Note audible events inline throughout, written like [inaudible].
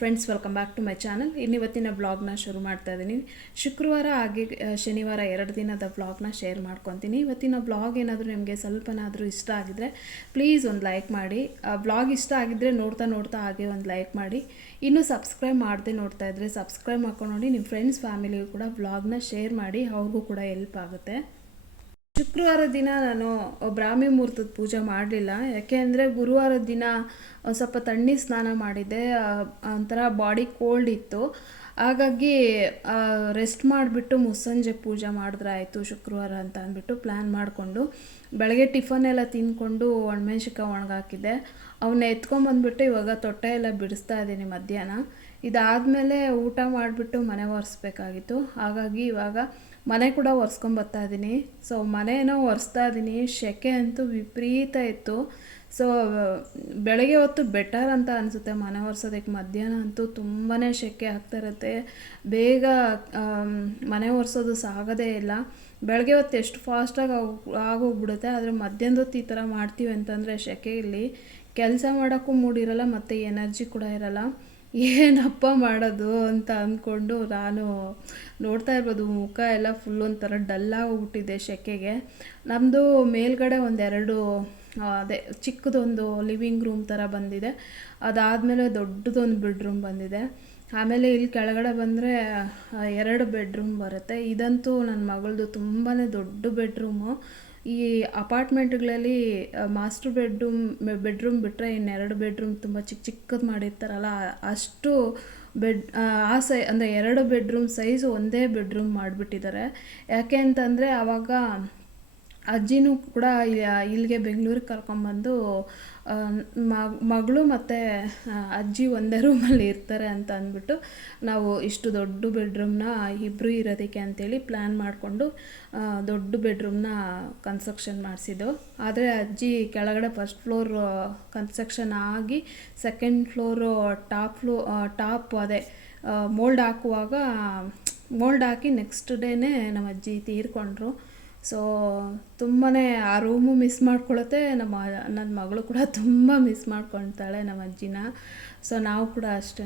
Friends welcome back to my channel ಇನ್ನಿವತ್ತಿನ ಬ್ಲಾಗ್ನ ಶುರು ಮಾಡ್ತಾ ಇದ್ದೀನಿ ಶುಕ್ರವಾರ ಹಾಗೆ ಶನಿವಾರ ಎರಡು ದಿನದ ಬ್ಲಾಗ್ನ ಶೇರ್ ಮಾಡ್ಕೊತೀನಿ. ಇವತ್ತಿನ ಬ್ಲಾಗ್ ಏನಾದರೂ ನಿಮಗೆ ಸ್ವಲ್ಪನಾದರೂ ಇಷ್ಟ ಆಗಿದ್ರೆ ಪ್ಲೀಸ್ ಒಂದು ಲೈಕ್ ಮಾಡಿ. ಬ್ಲಾಗ್ ಇಷ್ಟ ಆಗಿದ್ದರೆ ನೋಡ್ತಾ ನೋಡ್ತಾ ಹಾಗೆ ಒಂದು ಲೈಕ್ ಮಾಡಿ. ಇನ್ನೂ ಸಬ್ಸ್ಕ್ರೈಬ್ ಮಾಡದೆ ನೋಡ್ತಾ ಇದ್ದರೆ ಸಬ್ಸ್ಕ್ರೈಬ್ ಮಾಡ್ಕೊಂಡು ನೋಡಿ ನಿಮ್ಮ ಫ್ರೆಂಡ್ಸ್ ಫ್ಯಾಮಿಲಿಗೂ ಕೂಡ ಬ್ಲಾಗ್ನ ಶೇರ್ ಮಾಡಿ, ಅವ್ರಿಗೂ ಕೂಡ ಹೆಲ್ಪ್ ಆಗುತ್ತೆ. ಶುಕ್ರವಾರ ದಿನ ನಾನು ಬ್ರಾಹ್ಮಿ ಮುಹೂರ್ತದ ಪೂಜೆ ಮಾಡಲಿಲ್ಲ. ಯಾಕೆ ಅಂದರೆ ಗುರುವಾರದ ದಿನ ಒಂದು ಸ್ವಲ್ಪ ತಣ್ಣಿ ಸ್ನಾನ ಮಾಡಿದ್ದೆ. ಒಂಥರ ಬಾಡಿ ಕೋಲ್ಡ್ ಇತ್ತು. ಹಾಗಾಗಿ ರೆಸ್ಟ್ ಮಾಡಿಬಿಟ್ಟು ಮುಸ್ಸಂಜೆ ಪೂಜೆ ಮಾಡಿದ್ರೆ ಆಯಿತು ಶುಕ್ರವಾರ ಅಂತ ಅಂದ್ಬಿಟ್ಟು ಪ್ಲ್ಯಾನ್ ಮಾಡಿಕೊಂಡು ಬೆಳಗ್ಗೆ ಟಿಫನ್ ಎಲ್ಲ ತಿಂದ್ಕೊಂಡು ಒಣಮೆಣ್ಸಿಕಾಯಿ ಒಣಗಾಕಿದ್ದೆ. ಅವನ್ನ ಎತ್ಕೊಂಬಂದ್ಬಿಟ್ಟು ಇವಾಗ ತೊಟ್ಟೆ ಎಲ್ಲ ಬಿಡಿಸ್ತಾ ಇದ್ದೀನಿ ಮಧ್ಯಾಹ್ನ. ಇದಾದಮೇಲೆ ಊಟ ಮಾಡಿಬಿಟ್ಟು ಮನೆ ಒರೆಸ್ಬೇಕಾಗಿತ್ತು. ಹಾಗಾಗಿ ಇವಾಗ ಮನೆ ಕೂಡ ಒರೆಸ್ಕೊಂಬರ್ತಾ ಇದ್ದೀನಿ ಸೊ ಮನೆಯೇನೋ ಒರೆಸ್ತಾ ಇದ್ದೀನಿ ಸೆಕೆ ಅಂತೂ ವಿಪರೀತ ಇತ್ತು. ಸೊ ಬೆಳಗ್ಗೆ ಹೊತ್ತು ಬೆಟರ್ ಅಂತ ಅನಿಸುತ್ತೆ ಮನೆ ಒರೆಸೋದಕ್ಕೆ. ಮಧ್ಯಾಹ್ನ ಅಂತೂ ತುಂಬಾ ಸೆಕೆ ಆಗ್ತಾ ಇರುತ್ತೆ. ಬೇಗ ಮನೆ ಒರೆಸೋದು ಸಾಗೋದೇ ಇಲ್ಲ. ಬೆಳಗ್ಗೆ ಹೊತ್ತು ಎಷ್ಟು ಫಾಸ್ಟಾಗಿ ಆಗೋಗ್ಬಿಡುತ್ತೆ. ಆದರೆ ಮಧ್ಯಾಹ್ನದ ಹೊತ್ತು ಈ ಥರ ಮಾಡ್ತೀವಿ ಅಂತಂದರೆ ಸೆಕೆಯಲ್ಲಿ ಕೆಲಸ ಮಾಡೋಕ್ಕೂ ಮೂಡಿರಲ್ಲ ಮತ್ತು ಎನರ್ಜಿ ಕೂಡ ಇರಲ್ಲ. ಏನಪ್ಪ ಮಾಡೋದು ಅಂತ ಅಂದ್ಕೊಂಡು ನಾನು ನೋಡ್ತಾ ಇರ್ಬೋದು, ಮುಖ ಎಲ್ಲ ಫುಲ್ ಒಂಥರ ಡಲ್ಲಾಗಿ ಹೋಗ್ಬಿಟ್ಟಿದೆ ಸೆಕೆಗೆ ನಮ್ಮದು ಮೇಲ್ಗಡೆ ಒಂದೆರಡು ಅದೇ ಚಿಕ್ಕದೊಂದು ಲಿವಿಂಗ್ ರೂಮ್ ಥರ ಬಂದಿದೆ. ಅದಾದಮೇಲೆ ದೊಡ್ಡದೊಂದು ಬೆಡ್ರೂಮ್ ಬಂದಿದೆ. ಆಮೇಲೆ ಇಲ್ಲಿ ಕೆಳಗಡೆ ಬಂದರೆ ಎರಡು ಬೆಡ್ರೂಮ್ ಬರುತ್ತೆ. ಇದಂತೂ ನನ್ನ ಮಗಳದು ತುಂಬಾ ದೊಡ್ಡ ಬೆಡ್ರೂಮು ಈ ಅಪಾರ್ಟ್ಮೆಂಟ್ಗಳಲ್ಲಿ ಮಾಸ್ಟರ್ ಬೆಡ್ರೂಮ್ ಬೆಡ್ರೂಮ್ ಬಿಟ್ಟರೆ ಇನ್ನೆರಡು ಬೆಡ್ರೂಮ್ ತುಂಬ ಚಿಕ್ಕ ಚಿಕ್ಕದು ಮಾಡಿರ್ತಾರಲ್ಲ, ಅಷ್ಟು ಬೆಡ್, ಆ ಸೈ, ಅಂದರೆ ಎರಡು ಬೆಡ್ರೂಮ್ ಸೈಜ್ ಒಂದೇ ಬೆಡ್ರೂಮ್ ಮಾಡಿಬಿಟ್ಟಿದ್ದಾರೆ ಯಾಕೆ ಅಂತಂದರೆ ಆವಾಗ ಅಜ್ಜಿನೂ ಕೂಡ ಇಲ್ಲಿಗೆ ಬೆಂಗಳೂರಿಗೆ ಕರ್ಕೊಂಬಂದು ಮಗಳು ಮತ್ತು ಅಜ್ಜಿ ಒಂದೇ ರೂಮಲ್ಲಿ ಇರ್ತಾರೆ ಅಂತ ಅಂದ್ಬಿಟ್ಟು ನಾವು ಇಷ್ಟು ದೊಡ್ಡ ಬೆಡ್ರೂಮ್ನ ಇಬ್ಬರು ಇರೋದಕ್ಕೆ ಅಂತೇಳಿ ಪ್ಲ್ಯಾನ್ ಮಾಡಿಕೊಂಡು ದೊಡ್ಡ ಬೆಡ್ರೂಮ್ನ ಕನ್ಸ್ಟ್ರಕ್ಷನ್ ಮಾಡಿಸಿದ್ದು ಆದರೆ ಅಜ್ಜಿ ಕೆಳಗಡೆ ಫಸ್ಟ್ ಫ್ಲೋರ್ ಕನ್ಸ್ಟ್ರಕ್ಷನ್ ಆಗಿ second floor top floor top ಅದೇ ಮೋಲ್ಡ್ ಹಾಕುವಾಗ ಮೋಲ್ಡ್ ಹಾಕಿ ನೆಕ್ಸ್ಟ್ ಡೇನೇ ನಮ್ಮ ಅಜ್ಜಿ ತೀರ್ಕೊಂಡ್ರು. ಸೊ ತುಂಬಾ ಆ ರೂಮು ಮಿಸ್ ಮಾಡ್ಕೊಳತ್ತೆ. ನಮ್ಮ ನನ್ನ ಮಗಳು ಕೂಡ ತುಂಬ ಮಿಸ್ ಮಾಡ್ಕೊಳ್ತಾಳೆ ನಮ್ಮ ಅಜ್ಜಿನ. ಸೊ ನಾವು ಕೂಡ ಅಷ್ಟೇ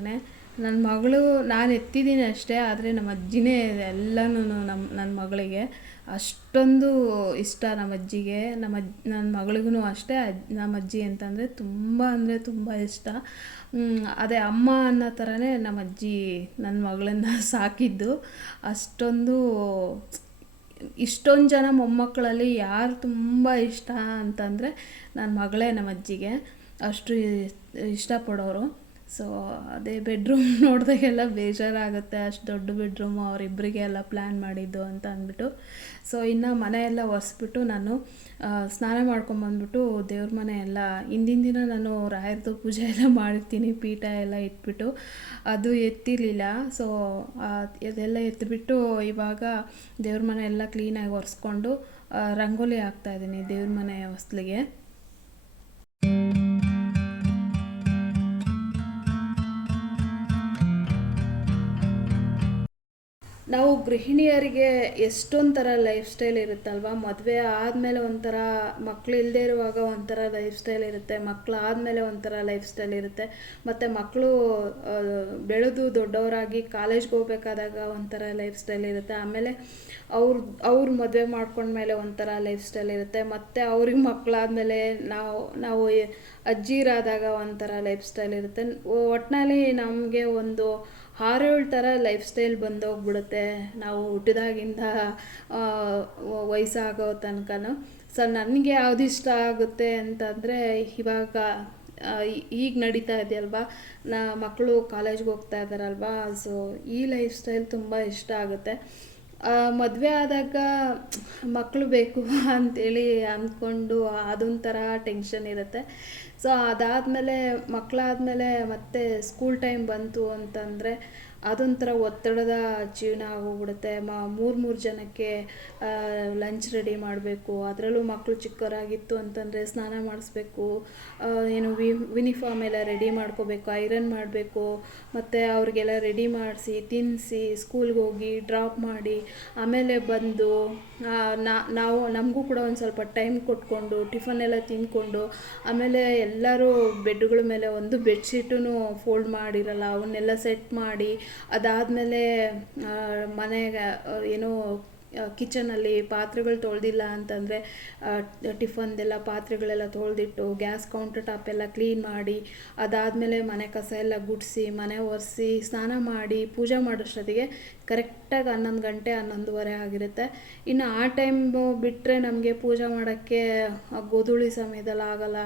ನನ್ನ ಮಗಳು, ನಾನು ಎತ್ತಿದ್ದೀನಿ ಅಷ್ಟೇ, ಆದರೆ ನಮ್ಮ ಅಜ್ಜಿನೇ ಎಲ್ಲನೂ ನಮ್ಮ ನನ್ನ ಮಗಳಿಗೆ. ಅಷ್ಟೊಂದು ಇಷ್ಟ ನಮ್ಮ ಅಜ್ಜಿಗೆ. ನಮ್ಮ ನನ್ನ ಮಗಳಿಗೂ ಅಷ್ಟೇ. ನಮ್ಮ ಅಜ್ಜಿ ಅಂತಂದರೆ ತುಂಬ ಅಂದರೆ ತುಂಬ ಇಷ್ಟ. ಅದೇ ಅಮ್ಮ ಅನ್ನೋ ಥರನೇ ನಮ್ಮ ಅಜ್ಜಿ ನನ್ನ ಮಗಳನ್ನ ಸಾಕಿದ್ದು. ಅಷ್ಟೊಂದು ಇಷ್ಟೊಂದು ಜನ ಮೊಮ್ಮಕ್ಕಳಲ್ಲಿ ಯಾರು ತುಂಬ ಇಷ್ಟ ಅಂತಂದರೆ ನನ್ನ ಮಗಳೇ ನಮ್ಮ ಅಜ್ಜಿಗೆ. ಅಷ್ಟು ಇಷ್ಟಪಡೋರು. ಸೊ ಅದೇ ಬೆಡ್ರೂಮ್ [laughs] ನೋಡಿದಾಗೆಲ್ಲ ಬೇಜಾರಾಗುತ್ತೆ. ಅಷ್ಟು ದೊಡ್ಡ ಬೆಡ್ರೂಮು ಅವರಿಬ್ಬರಿಗೆ ಎಲ್ಲ ಪ್ಲ್ಯಾನ್ ಮಾಡಿದ್ದು ಅಂತ ಅಂದ್ಬಿಟ್ಟು. ಸೊ ಇನ್ನು ಮನೆಯೆಲ್ಲ ಒರೆಸ್ಬಿಟ್ಟು ನಾನು ಸ್ನಾನ ಮಾಡ್ಕೊಂಬಂದ್ಬಿಟ್ಟು ದೇವ್ರ ಮನೆ ಎಲ್ಲ ಹಿಂದಿನ ದಿನ ನಾನು ರಾಯರದು ಪೂಜೆ ಎಲ್ಲ ಮಾಡಿರ್ತೀನಿ, ಪೀಠ ಎಲ್ಲ ಇಟ್ಬಿಟ್ಟು. ಅದು ಎತ್ತಿರಲಿಲ್ಲ. ಸೊ ಅದೆಲ್ಲ ಎತ್ತಿಬಿಟ್ಟು ಇವಾಗ ದೇವ್ರ ಮನೆ ಎಲ್ಲ ಕ್ಲೀನಾಗಿ ಒರೆಸ್ಕೊಂಡು ರಂಗೋಲಿ ಹಾಕ್ತಾಯಿದ್ದೀನಿ ದೇವ್ರ ಮನೆ ಹೊಸ್ಲಿಗೆ. ನಾವು ಗೃಹಿಣಿಯರಿಗೆ ಎಷ್ಟೊಂದು ಥರ ಲೈಫ್ ಸ್ಟೈಲ್ ಇರುತ್ತಲ್ವಾ? ಮದುವೆ ಆದಮೇಲೆ ಒಂಥರ ಮಕ್ಕಳು ಇಲ್ಲದೇ ಇರುವಾಗ ಒಂಥರ ಲೈಫ್ ಸ್ಟೈಲ್ ಇರುತ್ತೆ. ಮಕ್ಕಳು ಆದಮೇಲೆ ಒಂಥರ ಲೈಫ್ ಸ್ಟೈಲ್ ಇರುತ್ತೆ. ಮತ್ತು ಮಕ್ಕಳು ಬೆಳೆದು ದೊಡ್ಡವರಾಗಿ ಕಾಲೇಜ್ಗೆ ಹೋಗ್ಬೇಕಾದಾಗ ಒಂಥರ ಲೈಫ್ ಸ್ಟೈಲ್ ಇರುತ್ತೆ. ಆಮೇಲೆ ಅವ್ರ ಅವ್ರ ಮದುವೆ ಮಾಡ್ಕೊಂಡ್ಮೇಲೆ ಒಂಥರ ಲೈಫ್ ಸ್ಟೈಲ್ ಇರುತ್ತೆ. ಮತ್ತು ಅವ್ರಿಗೆ ಮಕ್ಕಳಾದಮೇಲೆ ನಾವು ನಾವು ಅಜ್ಜಿರಾದಾಗ ಒಂಥರ ಲೈಫ್ ಸ್ಟೈಲ್ ಇರುತ್ತೆ. ಒಟ್ಟಿನಲ್ಲಿ ನಮಗೆ ಒಂದು ಆರೇಳು ಥರ ಲೈಫ್ ಸ್ಟೈಲ್ ಬಂದೋಗ್ಬಿಡುತ್ತೆ. ನಾವು ಹುಟ್ಟಿದಾಗಿಂದ ವಯಸ್ಸಾಗೋ ತನಕನೂ. ಸೊ ನನಗೆ ಯಾವುದು ಇಷ್ಟ ಆಗುತ್ತೆ ಅಂತಂದರೆ, ಇವಾಗ ಈಗ ನಡೀತಾ ಇದೆಯಲ್ವಾ? ನಾ ಮಕ್ಕಳು ಕಾಲೇಜ್ಗೆ ಹೋಗ್ತಾ ಇದ್ದಾರಲ್ವಾ ಸೊ ಈ ಲೈಫ್ ಸ್ಟೈಲ್ ತುಂಬ ಇಷ್ಟ ಆಗುತ್ತೆ. ಮದುವೆ ಆದಾಗ ಮಕ್ಕಳು ಬೇಕು ಅಂತೇಳಿ ಅಂದ್ಕೊಂಡು ಅದೊಂಥರ ಟೆನ್ಷನ್ ಇರುತ್ತೆ. ಸೊ ಅದಾದಮೇಲೆ ಮಕ್ಕಳಾದಮೇಲೆ ಮತ್ತೆ ಸ್ಕೂಲ್ ಟೈಮ್ ಬಂತು ಅಂತಂದರೆ ಅದೊಂಥರ ಒತ್ತಡದ ಜೀವನ ಆಗೋಗ್ಬಿಡುತ್ತೆ. ಮ, ಮೂರು ಮೂರು ಜನಕ್ಕೆ ಲಂಚ್ ರೆಡಿ ಮಾಡಬೇಕು. ಅದರಲ್ಲೂ ಮಕ್ಕಳು ಚಿಕ್ಕವರಾಗಿತ್ತು ಅಂತಂದರೆ ಸ್ನಾನ ಮಾಡಿಸ್ಬೇಕು. ಏನು ಯೂನಿಫಾರ್ಮ್ ಎಲ್ಲ ರೆಡಿ ಮಾಡ್ಕೋಬೇಕು ಐರನ್ ಮಾಡಬೇಕು. ಮತ್ತು ಅವ್ರಿಗೆಲ್ಲ ರೆಡಿ ಮಾಡಿಸಿ ತಿನ್ನಿಸಿ ಸ್ಕೂಲ್ಗೆ ಹೋಗಿ ಡ್ರಾಪ್ ಮಾಡಿ, ಆಮೇಲೆ ಬಂದು ನಾವು, ನಮಗೂ ಕೂಡ ಒಂದು ಸ್ವಲ್ಪ ಟೈಮ್ ಕೊಟ್ಕೊಂಡು ಟಿಫನ್ ಎಲ್ಲ ತಿಂದ್ಕೊಂಡು ಆಮೇಲೆ ಎಲ್ಲರೂ ಬೆಡ್ಗಳ ಮೇಲೆ ಒಂದು ಬೆಡ್ಶೀಟೂ ಫೋಲ್ಡ್ ಮಾಡಿರಲ್ಲ, ಅವನ್ನೆಲ್ಲ ಸೆಟ್ ಮಾಡಿ, ಅದಾದಮೇಲೆ ಮನೆಗೆ ಏನೋ ಕಿಚನಲ್ಲಿ ಪಾತ್ರೆಗಳು ತೊಳೆದಿಲ್ಲ ಅಂತಂದರೆ ಟಿಫನ್ದೆಲ್ಲ ಪಾತ್ರೆಗಳೆಲ್ಲ ತೊಳೆದಿಟ್ಟು ಗ್ಯಾಸ್ ಕೌಂಟರ್ ಟಾಪ್ ಎಲ್ಲ ಕ್ಲೀನ್ ಮಾಡಿ, ಅದಾದಮೇಲೆ ಮನೆ ಕಸ ಎಲ್ಲ ಗುಡಿಸಿ, ಮನೆ ಒರೆಸಿ, ಸ್ನಾನ ಮಾಡಿ, ಪೂಜೆ ಮಾಡೋಷ್ಟೊತ್ತಿಗೆ ಕರೆಕ್ಟಾಗಿ ಹನ್ನೊಂದು ಗಂಟೆ, ಹನ್ನೊಂದುವರೆ ಆಗಿರುತ್ತೆ. ಇನ್ನು ಆ ಟೈಮು ಬಿಟ್ಟರೆ ನಮಗೆ ಪೂಜೆ ಮಾಡೋಕ್ಕೆ ಗೋಧೂಳಿ ಸಮಯದಲ್ಲಿ ಆಗಲ್ಲ.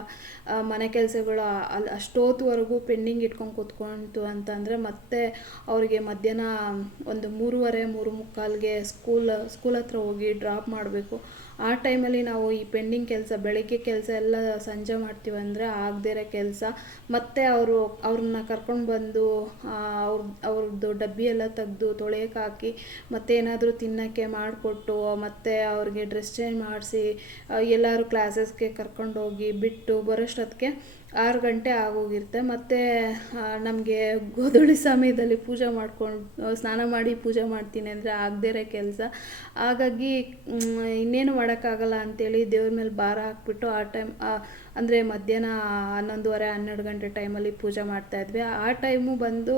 ಮನೆ ಕೆಲಸಗಳು ಅಲ್ಲಿ ಅಷ್ಟೊತ್ತುವರೆಗೂ ಪೆಂಡಿಂಗ್ ಇಟ್ಕೊಂಡು ಕೂತ್ಕೊಂತು ಅಂತಂದರೆ ಮತ್ತೆ ಅವರಿಗೆ ಮಧ್ಯಾಹ್ನ ಒಂದು ಮೂರುವರೆ ಮೂರು ಮುಕ್ಕಾಲಿಗೆ ಸ್ಕೂಲ್ ಸ್ಕೂಲ್ ಹತ್ರ ಹೋಗಿ ಡ್ರಾಪ್ ಮಾಡಬೇಕು. ಆ ಟೈಮಲ್ಲಿ ನಾವು ಈ ಪೆಂಡಿಂಗ್ ಕೆಲಸ, ಬೆಳಗ್ಗೆ ಕೆಲಸ ಎಲ್ಲ ಸಂಜೆ ಮಾಡ್ತೀವಿ ಅಂದರೆ ಆಗದೇ ಇರೋ ಕೆಲಸ. ಮತ್ತು ಅವರು, ಅವ್ರನ್ನ ಕರ್ಕೊಂಡು ಬಂದು ಅವ್ರ ಅವ್ರದ್ದು ಡಬ್ಬಿ ಎಲ್ಲ ತೆಗೆದು ತೊಳೆಯೋಕೆ ಹಾಕಿ, ಮತ್ತೆ ಏನಾದರೂ ತಿನ್ನೋಕ್ಕೆ ಮಾಡಿಕೊಟ್ಟು, ಮತ್ತು ಅವ್ರಿಗೆ ಡ್ರೆಸ್ ಚೇಂಜ್ ಮಾಡಿಸಿ ಎಲ್ಲರೂ ಕ್ಲಾಸಸ್ಗೆ ಕರ್ಕೊಂಡೋಗಿ ಬಿಟ್ಟು ಬರೋಷ್ಟೊತ್ತಿಗೆ ಆರು ಗಂಟೆ ಆಗೋಗಿರುತ್ತೆ. ಮತ್ತು ನಮಗೆ ಗೋಧೂಳಿ ಸಮಯದಲ್ಲಿ ಪೂಜೆ ಮಾಡ್ಕೊಂಡು ಸ್ನಾನ ಮಾಡಿ ಪೂಜೆ ಮಾಡ್ತೀನಿ ಅಂದರೆ ಆಗದೇ ಇರೋ ಕೆಲಸ. ಹಾಗಾಗಿ ಇನ್ನೇನು ಮಾಡೋಕ್ಕಾಗಲ್ಲ ಅಂತೇಳಿ ದೇವ್ರ ಮೇಲೆ ಭಾರ ಹಾಕಿಬಿಟ್ಟು ಆ ಟೈಮ್ ಅಂದರೆ ಮಧ್ಯಾಹ್ನ ಹನ್ನೊಂದುವರೆ, ಹನ್ನೆರಡು ಗಂಟೆ ಟೈಮಲ್ಲಿ ಪೂಜೆ ಮಾಡ್ತಾಯಿದ್ವಿ ಆ ಟೈಮು ಬಂದು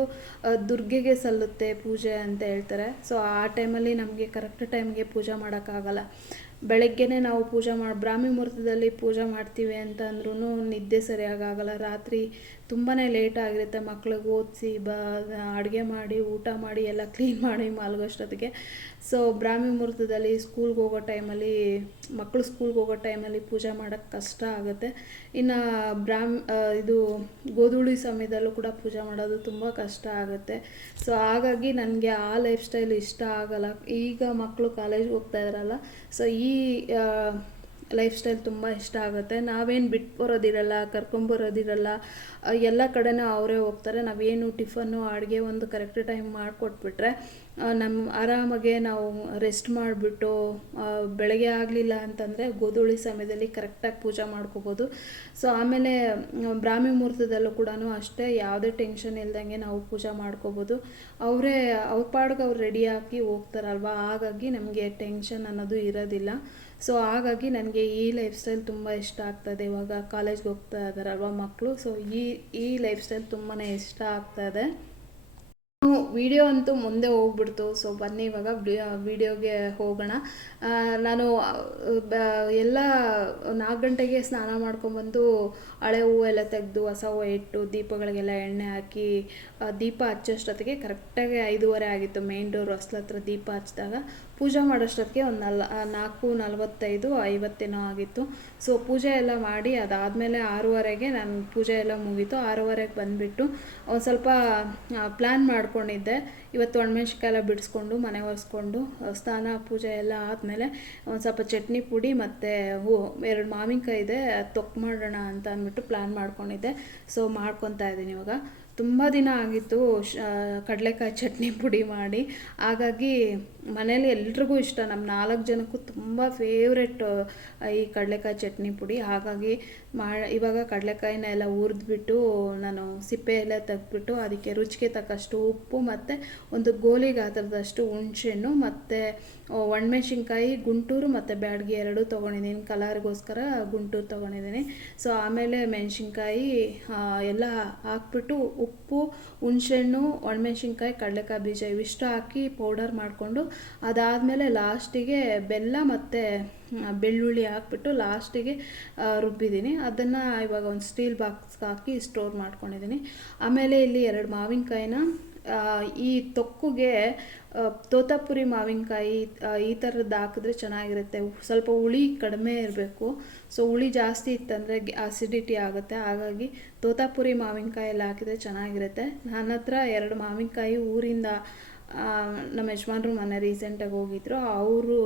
ದುರ್ಗೆಗೆ ಸಲ್ಲುತ್ತೆ ಪೂಜೆ ಅಂತ ಹೇಳ್ತಾರೆ. ಸೊ ಆ ಟೈಮಲ್ಲಿ ನಮಗೆ ಕರೆಕ್ಟ್ ಟೈಮ್ಗೆ ಪೂಜೆ ಮಾಡೋಕ್ಕಾಗಲ್ಲ. ಬೆಳಗ್ಗೆನೇ ನಾವು ಪೂಜೆ ಮಾಡಿ ಬ್ರಾಹ್ಮಿ ಮುಹೂರ್ತದಲ್ಲಿ ಪೂಜೆ ಮಾಡ್ತೀವಿ ಅಂತ ಅಂದ್ರೂ ನಿದ್ದೆ ಸರಿಯಾಗಲ್ಲ. ರಾತ್ರಿ ತುಂಬಾ ಲೇಟ್ ಆಗಿರುತ್ತೆ ಮಕ್ಳಿಗೆ ಓದಿಸಿ ಬ, ಅಡುಗೆ ಮಾಡಿ, ಊಟ ಮಾಡಿ, ಎಲ್ಲ ಕ್ಲೀನ್ ಮಾಡಿ ಮಲಗೋಷ್ಟೊತ್ತಿಗೆ. ಸೊ ಬ್ರಾಹ್ಮಿ ಮುಹೂರ್ತದಲ್ಲಿ ಸ್ಕೂಲ್ಗೆ ಹೋಗೋ ಟೈಮಲ್ಲಿ ಮಕ್ಕಳು ಸ್ಕೂಲ್ಗೆ ಹೋಗೋ ಟೈಮಲ್ಲಿ ಪೂಜೆ ಮಾಡೋಕ್ಕೆ ಕಷ್ಟ ಆಗುತ್ತೆ. ಇನ್ನು ಬ್ರಾಹ್ಮ ಇದು ಗೋಧೂಳಿ ಸಮಯದಲ್ಲೂ ಕೂಡ ಪೂಜೆ ಮಾಡೋದು ತುಂಬ ಕಷ್ಟ ಆಗುತ್ತೆ. ಸೊ ಹಾಗಾಗಿ ನನಗೆ ಆ ಲೈಫ್ ಸ್ಟೈಲ್ ಇಷ್ಟ ಆಗಲ್ಲ. ಈಗ ಮಕ್ಕಳು ಕಾಲೇಜ್ಗೆ ಹೋಗ್ತಾ ಇದ್ದಾರಲ್ಲ ಸೊ ಈ ಲೈಫ್ ಸ್ಟೈಲ್ ತುಂಬ ಇಷ್ಟ ಆಗುತ್ತೆ. ನಾವೇನು ಬಿಟ್ಟು ಬರೋದಿರಲ್ಲ ಕರ್ಕೊಂಬರೋದಿರಲ್ಲ ಎಲ್ಲ ಕಡೆನೂ ಅವರೇ ಹೋಗ್ತಾರೆ. ನಾವೇನು ಟಿಫನ್ನು ಅಡುಗೆ ಒಂದು ಕರೆಕ್ಟ್ ಟೈಮ್ ಮಾಡಿಕೊಟ್ಬಿಟ್ರೆ ನಮ್ಮ ಆರಾಮಾಗೆ ನಾವು ರೆಸ್ಟ್ ಮಾಡಿಬಿಟ್ಟು ಬೆಳಗ್ಗೆ ಆಗಲಿಲ್ಲ ಅಂತಂದರೆ ಗೋಧೂಳಿ ಸಮಯದಲ್ಲಿ ಕರೆಕ್ಟಾಗಿ ಪೂಜೆ ಮಾಡ್ಕೋಬೋದು. ಸೊ ಆಮೇಲೆ ಬ್ರಾಹ್ಮಿ ಮುಹೂರ್ತದಲ್ಲೂ ಕೂಡ ಅಷ್ಟೇ, ಯಾವುದೇ ಟೆನ್ಷನ್ ಇಲ್ದಂಗೆ ನಾವು ಪೂಜೆ ಮಾಡ್ಕೋಬೋದು. ಅವರೇ, ಅವ್ರ ಪಾಡ್ಗೆ ಅವ್ರು ರೆಡಿ ಹಾಕಿ ಹೋಗ್ತಾರಲ್ವ? ಹಾಗಾಗಿ ನಮಗೆ ಟೆನ್ಷನ್ ಅನ್ನೋದು ಇರೋದಿಲ್ಲ. ಸೊ ಹಾಗಾಗಿ ನನಗೆ ಈ ಲೈಫ್ ಸ್ಟೈಲ್ ತುಂಬ ಇಷ್ಟ ಆಗ್ತದೆ. ಇವಾಗ ಕಾಲೇಜ್ಗೆ ಹೋಗ್ತಾ ಇದ್ದಾರಲ್ವ ಮಕ್ಕಳು ಸೊ ಈ ಈ ಲೈಫ್ ಸ್ಟೈಲ್ ತುಂಬಾ ಇಷ್ಟ ಆಗ್ತದೆ ವಿಡಿಯೋ ಅಂತೂ ಮುಂದೆ ಹೋಗ್ಬಿಡ್ತು. ಸೊ ಬನ್ನಿ ಇವಾಗ ವಿಡಿಯೋಗೆ ಹೋಗೋಣ. ನಾನು ಎಲ್ಲ ನಾಲ್ಕು ಗಂಟೆಗೆ ಸ್ನಾನ ಮಾಡ್ಕೊಂಬಂದು ಹಳೆ ಹೂವು ಎಲ್ಲ ತೆಗೆದು, ಹೊಸ ಹೂವು ಇಟ್ಟು, ದೀಪಗಳಿಗೆಲ್ಲ ಎಣ್ಣೆ ಹಾಕಿ ದೀಪ ಹಚ್ಚೋಷ್ಟೊತ್ತಿಗೆ ಕರೆಕ್ಟಾಗಿ ಐದೂವರೆ ಆಗಿತ್ತು. ಮೇನ್ ಡೋರ್ ಹೊಸ್ಲ ಹತ್ರ ದೀಪ ಹಚ್ಚಿದಾಗ. ಪೂಜೆ ಮಾಡೋಷ್ಟೊತ್ತಿಗೆ ಒಂದು ನಲ್ ನಾಲ್ಕು ನಲವತ್ತೈದು ಐವತ್ತೇನೋ ಆಗಿತ್ತು. ಸೊ ಪೂಜೆ ಎಲ್ಲ ಮಾಡಿ ಅದಾದಮೇಲೆ ಆರೂವರೆಗೆ ನಾನು ಪೂಜೆ ಎಲ್ಲ ಮುಗೀತು. ಆರೂವರೆಗೆ ಬಂದುಬಿಟ್ಟು ಒಂದು ಸ್ವಲ್ಪ ಪ್ಲ್ಯಾನ್ ಮಾಡ್ಕೊಂಡಿದ್ದೆ. ಇವತ್ತು ಒಣಮೆಣ್ಸಿಕಾಯಿ ಎಲ್ಲ ಬಿಡಿಸ್ಕೊಂಡು, ಮನೆ ಒರೆಸ್ಕೊಂಡು ಸ್ನಾನ, ಪೂಜೆ ಎಲ್ಲ ಆದಮೇಲೆ ಒಂದು ಸ್ವಲ್ಪ ಚಟ್ನಿ ಪುಡಿ ಮತ್ತು ಹೂ, ಎರಡು ಮಾವಿನಕಾಯಿ ಇದೆ ತೊಕ್ ಮಾಡೋಣ ಅಂತ ಅಂದ್ಬಿಟ್ಟು ಪ್ಲ್ಯಾನ್ ಮಾಡ್ಕೊಂಡಿದ್ದೆ. ಸೊ ಮಾಡ್ಕೊತಾ ಇದ್ದೀನಿ ಇವಾಗ. ತುಂಬ ದಿನ ಆಗಿತ್ತು, ಶ ಕಡಲೆಕಾಯಿ ಚಟ್ನಿ ಪುಡಿ ಮಾಡಿ. ಹಾಗಾಗಿ ಮನೇಲಿ ಎಲ್ರಿಗೂ ಇಷ್ಟ. ನಮ್ಮ ನಾಲ್ಕು ಜನಕ್ಕೂ ತುಂಬ ಫೇವ್ರೆಟ್ ಈ ಕಡಲೆಕಾಯಿ ಚಟ್ನಿ ಪುಡಿ. ಹಾಗಾಗಿ ಮಾ, ಇವಾಗ ಕಡಲೆಕಾಯಿನ ಎಲ್ಲ ಹುರಿದ್ಬಿಟ್ಟು, ನಾನು ಸಿಪ್ಪೆ ಎಲ್ಲ ತೆಗೆದ್ಬಿಟ್ಟು, ಅದಕ್ಕೆ ರುಚಿಗೆ ತಕ್ಕಷ್ಟು ಉಪ್ಪು ಮತ್ತು ಒಂದು ಗೋಲಿ ಗಾತ್ರದಷ್ಟು ಹುಣ್ಸೆಹಣ್ಣು ಮತ್ತು ಒಣಮೆಣ್ಸಿನ್ಕಾಯಿ, ಗುಂಟೂರು ಮತ್ತು ಬ್ಯಾಡ್ಗೆ ಎರಡೂ ತೊಗೊಂಡಿದ್ದೀನಿ. ಕಲರ್ಗೋಸ್ಕರ ಗುಂಟೂರು ತೊಗೊಂಡಿದ್ದೀನಿ. ಸೊ ಆಮೇಲೆ ಮೆಣಸಿನ್ಕಾಯಿ ಎಲ್ಲ ಹಾಕ್ಬಿಟ್ಟು ಉಪ್ಪು, ಹುಣಸೆಹಣ್ಣು, ಒಣಮೆಣ್ಸಿನ್ಕಾಯಿ, ಕಡಲೆಕಾಯಿ ಬೀಜ ಇವಿಷ್ಟು ಹಾಕಿ ಪೌಡರ್ ಮಾಡಿಕೊಂಡು ಅದಾದಮೇಲೆ ಲಾಸ್ಟಿಗೆ ಬೆಲ್ಲ ಮತ್ತು ಬೆಳ್ಳುಳ್ಳಿ ಹಾಕ್ಬಿಟ್ಟು ಲಾಸ್ಟಿಗೆ ರುಬ್ಬಿದ್ದೀನಿ. ಅದನ್ನು ಇವಾಗ ಒಂದು ಸ್ಟೀಲ್ ಬಾಕ್ಸ್ಗೆ ಹಾಕಿ ಸ್ಟೋರ್ ಮಾಡ್ಕೊಂಡಿದ್ದೀನಿ. ಆಮೇಲೆ ಇಲ್ಲಿ ಎರಡು ಮಾವಿನಕಾಯಿನ ಈ ತೊಕ್ಕುಗೆ ತೋತಾಪುರಿ ಮಾವಿನಕಾಯಿ ಈ ಥರದ್ದು ಹಾಕಿದ್ರೆ ಚೆನ್ನಾಗಿರುತ್ತೆ. ಸ್ವಲ್ಪ ಹುಳಿ ಕಡಿಮೆ ಇರಬೇಕು. ಸೊ ಹುಳಿ ಜಾಸ್ತಿ ಇತ್ತಂದರೆ ಆಸಿಡಿಟಿ ಆಗುತ್ತೆ. ಹಾಗಾಗಿ ತೋತಾಪುರಿ ಮಾವಿನಕಾಯಿ ಹಾಕಿದರೆ ಚೆನ್ನಾಗಿರುತ್ತೆ. ನನ್ನ ಹತ್ರ ಎರಡು ಮಾವಿನಕಾಯಿ ಊರಿಂದ ನಮ್ಮ ಯಜಮಾನ್ರು ಮನೆ ರೀಸೆಂಟಾಗಿ ಹೋಗಿದ್ರು. ಅವರು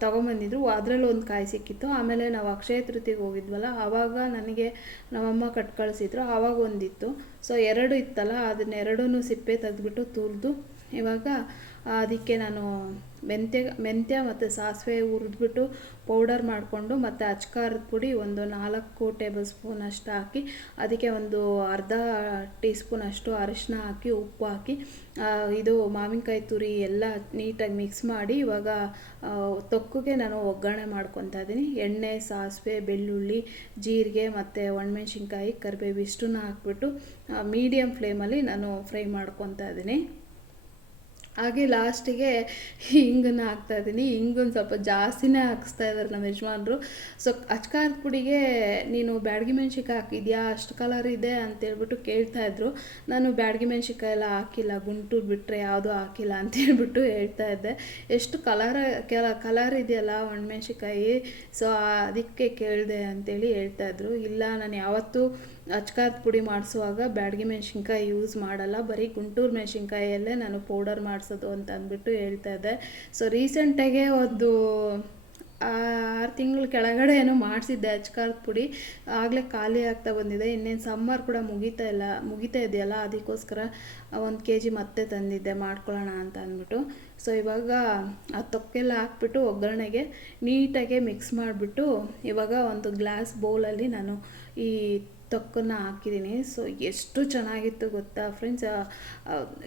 ತೊಗೊಂಬಂದಿದ್ರು. ಅದರಲ್ಲಿ ಒಂದು ಕಾಯಿ ಸಿಕ್ಕಿತ್ತು. ಆಮೇಲೆ ನಾವು ಅಕ್ಷಯ ತೃತೀಯಗೆ ಹೋಗಿದ್ವಲ್ಲ ಆವಾಗ ನನಗೆ ನಮ್ಮಮ್ಮ ಕಟ್ ಕಳಿಸಿದ್ರು ಆವಾಗ ಒಂದಿತ್ತು. ಸೊ ಎರಡು ಇತ್ತಲ್ಲ ಅದನ್ನೆರಡೂ ಸಿಪ್ಪೆ ತೆಗೆದ್ಬಿಟ್ಟು ತುರಿದು ಇವಾಗ ಅದಕ್ಕೆ ನಾನು ಮೆಂತ್ಯ ಮೆಂತ್ಯ ಮತ್ತು ಸಾಸಿವೆ ಹುರಿದ್ಬಿಟ್ಟು ಪೌಡರ್ ಮಾಡಿಕೊಂಡು ಮತ್ತು ಅಚ್ಕಾರದ ಪುಡಿ ಒಂದು ನಾಲ್ಕು ಟೇಬಲ್ ಸ್ಪೂನ್ ಅಷ್ಟು ಹಾಕಿ, ಅದಕ್ಕೆ ಒಂದು ಅರ್ಧ ಟೀ ಸ್ಪೂನ್ ಅಷ್ಟು ಅರಿಶಿನ ಹಾಕಿ, ಉಪ್ಪು ಹಾಕಿ ಇದು ಮಾವಿನಕಾಯಿ ತುರಿ ಎಲ್ಲ ನೀಟಾಗಿ ಮಿಕ್ಸ್ ಮಾಡಿ ಇವಾಗ ತೊಕ್ಕುಗೆ ನಾನು ಒಗ್ಗರಣೆ ಮಾಡ್ಕೊತಾ ಇದ್ದೀನಿ. ಎಣ್ಣೆ, ಸಾಸಿವೆ, ಬೆಳ್ಳುಳ್ಳಿ, ಜೀರಿಗೆ ಮತ್ತು ಒಣಮೆಣ್ಸಿನ್ಕಾಯಿ ಕರಿಬೇವು ಇಷ್ಟನ್ನ ಹಾಕ್ಬಿಟ್ಟು ಮೀಡಿಯಮ್ ಫ್ಲೇಮಲ್ಲಿ ನಾನು ಫ್ರೈ ಮಾಡ್ಕೊತಾ ಇದ್ದೀನಿ. ಹಾಗೆ ಲಾಸ್ಟಿಗೆ ಹಿಂಗನ್ನು ಹಾಕ್ತಾ ಇದ್ದೀನಿ. ಹಿಂಗೊಂದು ಸ್ವಲ್ಪ ಜಾಸ್ತಿನೇ ಹಾಕಿಸ್ತಾ ಇದ್ದಾರೆ ನಮ್ಮ ಯಜಮಾನರು. ಸೊ ಅಚ್ಕಾರದ ಪುಡಿಗೆ ನೀನು ಬ್ಯಾಡಗಿ ಮೆಣ್ಸಿಕಾಯಿ ಹಾಕಿದ್ಯಾ? ಅಷ್ಟು ಕಲರ್ ಇದೆ ಅಂತೇಳ್ಬಿಟ್ಟು ಕೇಳ್ತಾ ಇದ್ರು. ನಾನು ಬ್ಯಾಡಗಿ ಮೆಣ್ಸಿಕಾಯಿ ಎಲ್ಲ ಹಾಕಿಲ್ಲ. ಗುಂಟೂರು ಬಿಟ್ಟರೆ ಯಾವುದೂ ಹಾಕಿಲ್ಲ ಅಂತೇಳ್ಬಿಟ್ಟು ಹೇಳ್ತಾ ಇದ್ದೆ. ಎಷ್ಟು ಕಲರ್ ಕೆಲ ಕಲರ್ ಇದೆಯಲ್ಲ ಒಣಮೆಣ್ಸಿನ್ಕಾಯಿ? ಸೊ ಅದಕ್ಕೆ ಕೇಳಿದೆ ಅಂತೇಳಿ ಹೇಳ್ತಾ ಇದ್ರು. ಇಲ್ಲ, ನಾನು ಯಾವತ್ತೂ ಅಚ್ಕಾರದ ಪುಡಿ ಮಾಡಿಸುವಾಗ ಬ್ಯಾಡಗಿ ಮೆಣಸಿನ್ಕಾಯಿ ಯೂಸ್ ಮಾಡಲ್ಲ. ಬರೀ ಗುಂಟೂರು ಮೆಣಸಿನ್ಕಾಯಲ್ಲೇ ನಾನು ಪೌಡರ್ ಮಾಡಿಸೋದು ಅಂತ ಅಂದ್ಬಿಟ್ಟು ಹೇಳ್ತಾ ಇದ್ದೆ. ಸೊ ರೀಸೆಂಟಾಗೆ ಒಂದು ಆರು ತಿಂಗಳ ಕೆಳಗಡೆ ಏನೋ ಮಾಡಿಸಿದ್ದೆ ಅಚ್ಕಾರದ ಪುಡಿ. ಆಗಲೇ ಖಾಲಿ ಆಗ್ತಾ ಬಂದಿದೆ. ಇನ್ನೇನು ಸಮ್ಮರ್ ಕೂಡ ಮುಗಿತಾ ಇಲ್ಲ, ಮುಗಿತಾ ಇದೆಯಲ್ಲ, ಅದಕ್ಕೋಸ್ಕರ ಒಂದು ಕೆ ಮತ್ತೆ ತಂದಿದ್ದೆ, ಮಾಡ್ಕೊಳ್ಳೋಣ ಅಂತ ಅಂದ್ಬಿಟ್ಟು. ಸೊ ಇವಾಗ ಆ ತೊಕ್ಕೆಲ್ಲ ಹಾಕ್ಬಿಟ್ಟು ಒಗ್ಗರಣೆಗೆ ನೀಟಾಗೆ ಮಿಕ್ಸ್ ಮಾಡಿಬಿಟ್ಟು ಇವಾಗ ಒಂದು ಗ್ಲಾಸ್ ಬೌಲಲ್ಲಿ ನಾನು ಈ ತೊಕ್ಕನ್ನು ಹಾಕಿದ್ದೀನಿ. ಸೊ ಎಷ್ಟು ಚೆನ್ನಾಗಿತ್ತು ಗೊತ್ತಾ ಫ್ರೆಂಡ್ಸ್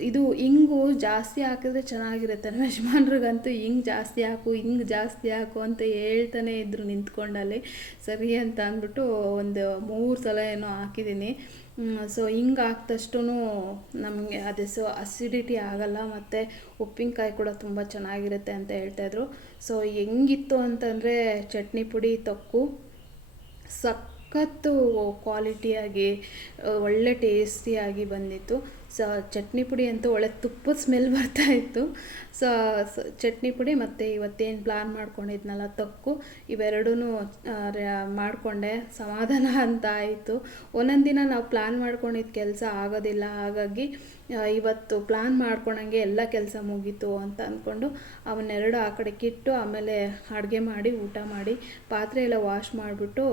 ಇದು ಹಿಂಗು ಜಾಸ್ತಿ ಹಾಕಿದ್ರೆ ಚೆನ್ನಾಗಿರುತ್ತೆ. ನಮ್ಮ ಯಜಮಾನ್ರಿಗಂತೂ ಹಿಂಗೆ ಜಾಸ್ತಿ ಹಾಕು ಹಿಂಗೆ ಜಾಸ್ತಿ ಹಾಕು ಅಂತ ಹೇಳ್ತಾನೆ ಇದ್ರು ನಿಂತ್ಕೊಂಡಲ್ಲಿ. ಸರಿ ಅಂತ ಅಂದ್ಬಿಟ್ಟು ಒಂದು ಮೂರು ಸಲ ಏನೋ ಹಾಕಿದ್ದೀನಿ. ಸೊ ಹಿಂಗೆ ನಮಗೆ ಅದೇ ಸೊ ಅಸಿಡಿಟಿ ಆಗಲ್ಲ ಮತ್ತು ಉಪ್ಪಿನಕಾಯಿ ಕೂಡ ತುಂಬ ಚೆನ್ನಾಗಿರುತ್ತೆ ಅಂತ ಹೇಳ್ತಾಯಿದ್ರು ಸೊ ಹೆಂಗಿತ್ತು ಅಂತಂದರೆ ಚಟ್ನಿ ಪುಡಿ, ತೊಕ್ಕು, ಸಖತ್ತು ಕ್ವಾಲಿಟಿಯಾಗಿ ಒಳ್ಳೆ ಟೇಸ್ಟಿಯಾಗಿ ಬಂದಿತ್ತು. ಸೊ ಚಟ್ನಿ ಪುಡಿ ಅಂತೂ ಒಳ್ಳೆ ತುಪ್ಪದ ಸ್ಮೆಲ್ ಬರ್ತಾ ಇತ್ತು. ಸೊ ಚಟ್ನಿ ಪುಡಿ ಮತ್ತು ಇವತ್ತೇನು ಪ್ಲಾನ್ ಮಾಡ್ಕೊಂಡಿದ್ನಲ್ಲ, ತಕ್ಕು ಇವೆರಡೂ ಮಾಡಿಕೊಂಡೆ, ಸಮಾಧಾನ ಅಂತ ಆಯಿತು. ಒಂದೊಂದು ದಿನ ನಾವು ಪ್ಲಾನ್ ಮಾಡ್ಕೊಂಡಿದ್ದ ಕೆಲಸ ಆಗೋದಿಲ್ಲ, ಹಾಗಾಗಿ ಇವತ್ತು ಪ್ಲ್ಯಾನ್ ಮಾಡ್ಕೊಳಂಗೆ ಎಲ್ಲ ಕೆಲಸ ಮುಗೀತು ಅಂತ ಅಂದ್ಕೊಂಡು ಅವನ್ನೆರಡು ಆ ಕಡೆಗೆ ಇಟ್ಟು ಆಮೇಲೆ ಅಡುಗೆ ಮಾಡಿ, ಊಟ ಮಾಡಿ, ಪಾತ್ರೆ ಎಲ್ಲ ವಾಶ್ ಮಾಡಿಬಿಟ್ಟು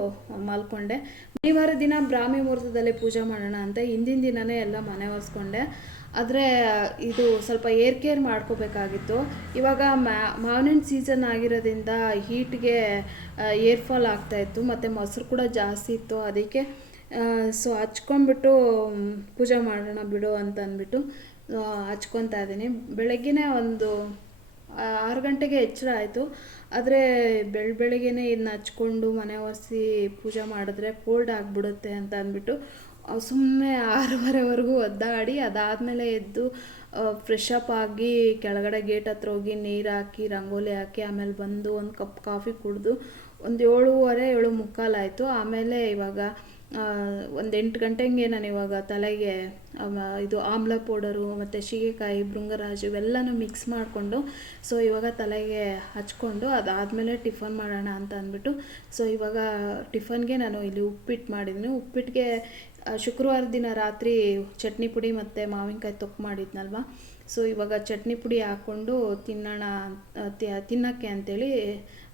ಮಲ್ಕೊಂಡೆ. ಶನಿವಾರ ದಿನ ಬ್ರಾಹ್ಮಿ ಮುಹೂರ್ತದಲ್ಲಿ ಪೂಜೆ ಮಾಡೋಣ ಅಂತ ಹಿಂದಿನ ದಿನವೇ ಎಲ್ಲ ಮನೆ ಒರೆಸ್ಕೊಂಡೆ. ಆದರೆ ಇದು ಸ್ವಲ್ಪ ಏರ್ ಕೇರ್ ಮಾಡ್ಕೋಬೇಕಾಗಿತ್ತು. ಇವಾಗ ಮಾವಿನ ಸೀಸನ್ ಆಗಿರೋದ್ರಿಂದ ಹೀಟ್ಗೆ ಏರ್ಫಾಲ್ ಆಗ್ತಾಯಿತ್ತು ಮತ್ತು ಮೊಸರು ಕೂಡ ಜಾಸ್ತಿ ಇತ್ತು, ಅದಕ್ಕೆ ಸೊ ಹಚ್ಕೊಂಡ್ಬಿಟ್ಟು ಪೂಜೆ ಮಾಡೋಣ ಬಿಡು ಅಂತ ಅಂದ್ಬಿಟ್ಟು ಹಚ್ಕೊತಾ ಇದ್ದೀನಿ. ಬೆಳಗ್ಗೆನೇ ಒಂದು ಆರು ಗಂಟೆಗೆ ಎಚ್ಚರ ಆಯಿತು. ಆದರೆ ಬೆಳ, ಬೆಳಗ್ಗೆನೇ ಇದನ್ನ ಹಚ್ಕೊಂಡು ಮನೆ ಒರೆಸಿ ಪೂಜೆ ಮಾಡಿದ್ರೆ ಕೋಲ್ಡ್ ಆಗಿಬಿಡುತ್ತೆ ಅಂತ ಅಂದ್ಬಿಟ್ಟು ಸುಮ್ಮನೆ ಆರೂವರೆವರೆಗೂ ಒದ್ದಾಡಿ, ಅದಾದಮೇಲೆ ಎದ್ದು ಫ್ರೆಶ್ ಅಪ್ ಆಗಿ ಕೆಳಗಡೆ ಗೇಟ್ ಹತ್ರ ಹೋಗಿ ನೀರು ಹಾಕಿ, ರಂಗೋಲಿ ಹಾಕಿ, ಆಮೇಲೆ ಬಂದು ಒಂದು ಕಪ್ ಕಾಫಿ ಕುಡಿದು, ಒಂದು ಏಳುವರೆ, ಏಳು ಮುಕ್ಕಾಲಾಯಿತು ಆಮೇಲೆ ಇವಾಗ ಒಂದು ಎಂಟು ಗಂಟೆಗೆ ನಾನು ಇವಾಗ ತಲೆಗೆ ಇದು ಆಮ್ಲ ಪೌಡರು ಮತ್ತು ಶೀಗೆಕಾಯಿ ಭೃಂಗರಾಜು ಇವೆಲ್ಲನೂ ಮಿಕ್ಸ್ ಮಾಡಿಕೊಂಡು ಸೊ ಇವಾಗ ತಲೆಗೆ ಹಚ್ಕೊಂಡು ಅದಾದಮೇಲೆ ಟಿಫನ್ ಮಾಡೋಣ ಅಂತ ಅಂದ್ಬಿಟ್ಟು ಸೊ ಇವಾಗ ಟಿಫನ್ಗೆ ನಾನು ಇಲ್ಲಿ ಉಪ್ಪಿಟ್ಟು ಮಾಡಿದ್ದೀನಿ ಉಪ್ಪಿಟ್ಟಿಗೆ ಶುಕ್ರವಾರ ದಿನ ರಾತ್ರಿ ಚಟ್ನಿ ಪುಡಿ ಮತ್ತು ಮಾವಿನಕಾಯಿ ತೊಕ್ಕು ಮಾಡಿದ್ನಲ್ವ? ಸೊ ಇವಾಗ ಚಟ್ನಿ ಪುಡಿ ಹಾಕ್ಕೊಂಡು ತಿನ್ನೋಣ ತಿನ್ನಕ್ಕೆ